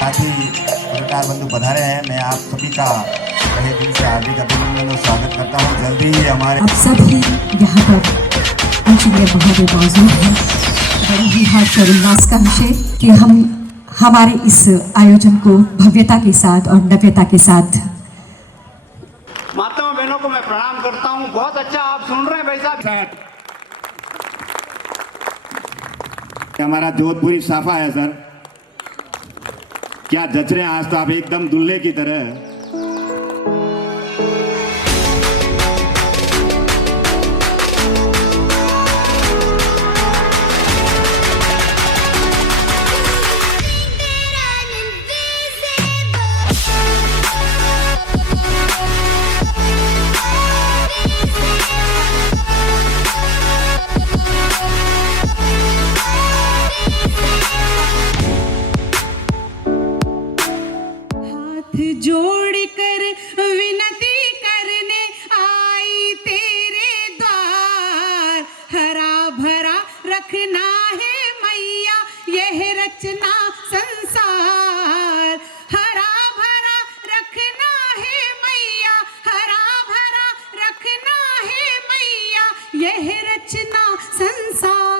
साथ ही पत्रकार बंधु पधारे हैं। मैं आप सभी का तहे दिल से हार्दिक अभिनंदन और स्वागत करता हूँ। जल्दी ही हमारे आप सभी यहाँ पर इंजीनियर महोदय मौजूद हैं। बड़े ही हर्ष और उल्लास का विषय कि हम हमारे इस आयोजन को भव्यता के साथ और नव्यता के साथ। माताओं बहनों को मैं प्रणाम करता हूँ। बहुत अच्छा आप सुन रहे हैं भाई साहब। हमारा जोधपुरी साफा है सर, क्या जच रहे हैं आज तो आप एकदम दुल्हे की तरह। जोड़ कर विनती करने आई तेरे द्वार, हरा भरा रखना है मैया यह रचना संसार। हरा भरा रखना है मैया, हरा भरा रखना है मैया यह रचना संसार।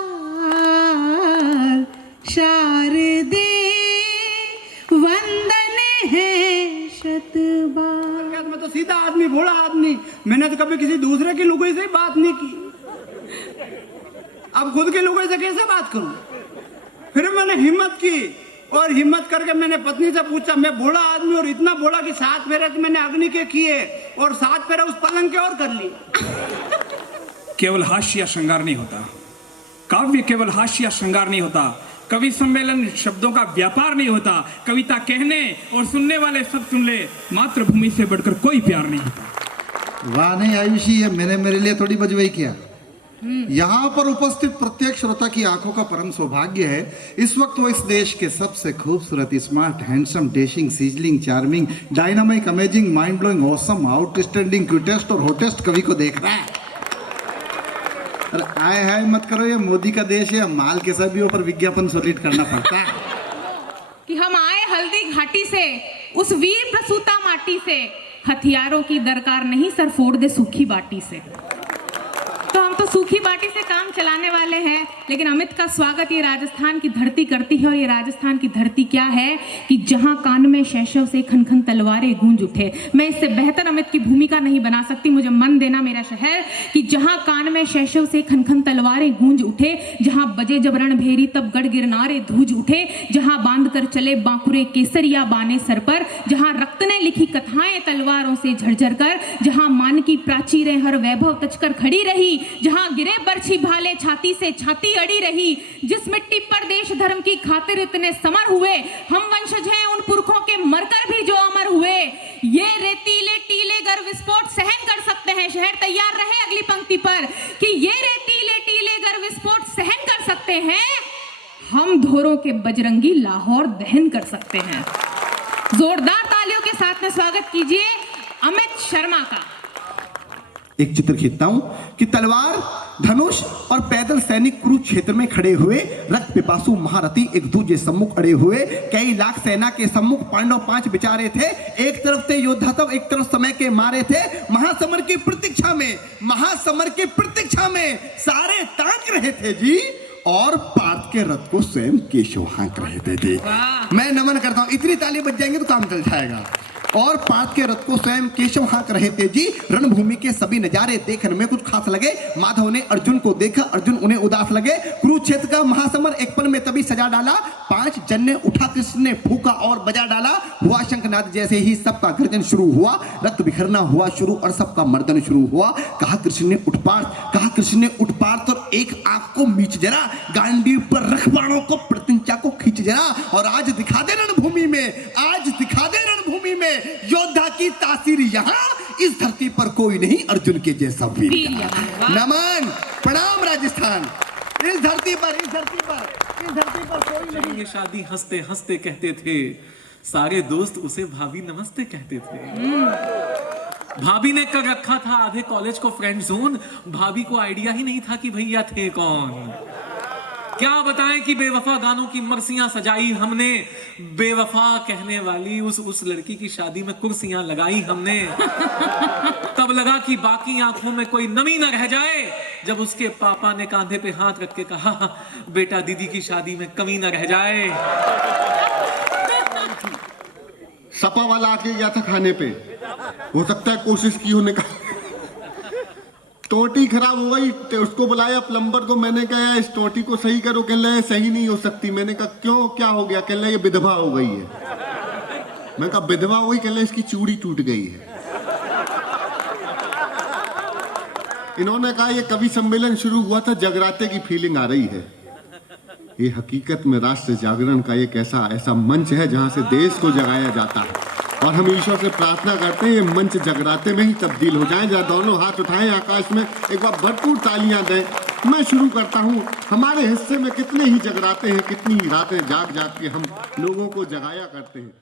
शारदे वंदन है शतबार। मैं तो सीधा आदमी, भोला आदमी, मैंने तो कभी किसी दूसरे की लुगाई से बात नहीं की। अब खुद के लुगाई से कैसे बात करूं? फिर मैंने हिम्मत की और हिम्मत करके मैंने पत्नी से पूछा, मैं भोला आदमी और इतना भोला कि 7 फेरे तो मैंने अग्नि के किए और 7 फेरे उस पलंग के और कर लिए। केवल हास्य या श्रृंगार नहीं होता, काव्य केवल हास्य या श्रृंगार नहीं होता, कवि सम्मेलन शब्दों का व्यापार नहीं होता, कविता कहने और सुनने वाले सब सुन ले, मातृभूमि से बढ़कर कोई प्यार नहीं होता। वाह नहीं आयुषी, ये मैंने मेरे लिए थोड़ी बजवाई किया। यहाँ पर उपस्थित प्रत्येक श्रोता की आंखों का परम सौभाग्य है इस वक्त वो इस देश के सबसे खूबसूरत, smart, handsome, dashing, sizzling, charming, dynamic, amazing, mind blowing, awesome, outstanding, cutest और हॉटेस्ट कवि को देख रहा है। अरे आए हाय मत करो, ये मोदी का देश है, माल के सभी ऊपर विज्ञापन सॉलिड करना पड़ता है। कि हम आए हल्दी घाटी से, उस वीर प्रसूता माटी से, हथियारों की दरकार नहीं सर फोड़ दे सूखी बाटी से। तो हम तो सूखी बाटी से काम चलाने वाले हैं, लेकिन अमित का स्वागत ये राजस्थान की धरती करती है। और ये राजस्थान की धरती क्या है कि जहां कान में शैशव से खन खन तलवारें गूंज उठे। मैं इससे बेहतर अमित की भूमिका नहीं बना सकती। मुझे मन देना मेरा शहर कि जहां कान में शैशव से खन खन तलवारें गूंज उठे, जहां बजे जब रणभेरी तब गढ़ गिरनारे धूज उठे, जहां बांध कर चले बांकुरे केसरिया बाने सर पर, जहां रक्त ने लिखी कथाएं तलवारों से झरझर कर, जहां मान की प्राचीरें हर वैभव तचकर खड़ी रही, जहां गिरे बरछी भाले छाती से छाती अड़ी रही, जिस मिट्टी पर देश धर्म की खातिर इतने समर हुए, हम वंशज हैं उन पुरखों के मरकर भी जो अमर हुए। ये रेतीले टीले गर्व विस्फोट सहन कर सकते हैं। शहर तैयार रहे अगली पंक्ति पर कि ये रेतीले टीले गर्व विस्फोट सहन कर सकते हैं, हम धोरों के बजरंगी लाहौर दहन कर सकते हैं। जोरदार तालियों के साथ में स्वागत कीजिए अमित शर्मा का। एक चित्र खींचता हूं कि तलवार, धनुष और पैदल सैनिक कुरुक्षेत्र में खड़े हुए, रक्त पिपासु महारथी एक दूसरे सम्मुख अड़े हुए, कई लाख सेना के सम्मुख पांडव 5 बिचारे थे। एक तरफ से योद्धा तब एक तरफ समय के मारे थे। महासमर की प्रतीक्षा में, महासमर की प्रतीक्षा में सारे ताक रहे थे जी, और पार्थ के रथ को स्वयं केशव हाँक रहे थे जी। मैं नमन करता हूं, इतनी ताली बज जाएंगे तो काम चल जाएगा। और पार्थ के रथ को स्वयं केशव हाँक रहे थे जी। रणभूमि के सभी नजारे देखने में कुछ खास लगे। माधव ने अर्जुन को देखा, अर्जुन उन्हें उदास लगे। कुरुक्षेत्र का महासमर एक पल में तभी सजा डाला। 5 जन्य उठा, कृष्ण ने फूका और बजा डाला। हुआ शंखनाद, जैसे ही सबका गर्जन शुरू हुआ, रक्त बिखरना हुआ शुरू और सबका मर्दन शुरू हुआ। कहा कृष्ण ने उठ पार्थ, कहा कृष्ण ने उठ पार्थ, और एक आंख को मीच जरा, गांडीव पर रख बाणों को, प्रत्यंचा को खींच जरा, और आज दिखा दे रणभूमि में, आज दिखा दे रणभूमि में योद्धा की तासीर। यहाँ इस धरती पर कोई नहीं अर्जुन के जैसा वीर। नमन प्रणाम राजस्थान। इस धरती पर, इस धरती पर, इस धरती पर कोई नहीं। ये शादी हंसते हंसते कहते थे, सारे दोस्त उसे भाभी नमस्ते कहते थे। भाभी ने कर रखा था आधे कॉलेज को फ्रेंड जोन, भाभी को आइडिया ही नहीं था कि भैया थे कौन। क्या बताएं कि बेवफा गानों की मर्सियां सजाई हमने, बेवफा कहने वाली उस लड़की की शादी में कुर्सियां लगाई हमने। तब लगा कि बाकी आंखों में कोई नमी न रह जाए, जब उसके पापा ने कांधे पे हाथ रख के कहा, बेटा दीदी की शादी में कमी न रह जाए। सपा वाला आके गया था खाने पे, हो सकता है कोशिश की होने का, टोटी खराब हो गई तो उसको बुलाया प्लम्बर को। मैंने कहा इस टोटी को सही करो, कह रहे सही नहीं हो सकती। मैंने कहा क्यों, क्या हो गया? कह रहे ये विधवा हो गई है। मैं कहा विधवा हो गई? कह रहे इसकी चूड़ी टूट गई है। इन्होंने कहा ये कवि सम्मेलन शुरू हुआ था, जगराते की फीलिंग आ रही है। ये हकीकत में राष्ट्र जागरण का एक ऐसा मंच है जहां से देश को जगाया जाता है, और हम ईश्वर से प्रार्थना करते हैं ये मंच जगराते में ही तब्दील हो जाए। जहाँ दोनों हाथ उठाएं आकाश में, एक बार भरपूर तालियां दें। मैं शुरू करता हूँ। हमारे हिस्से में कितने ही जगराते हैं, कितनी ही रातें जाग जाग के हम लोगों को जगाया करते हैं।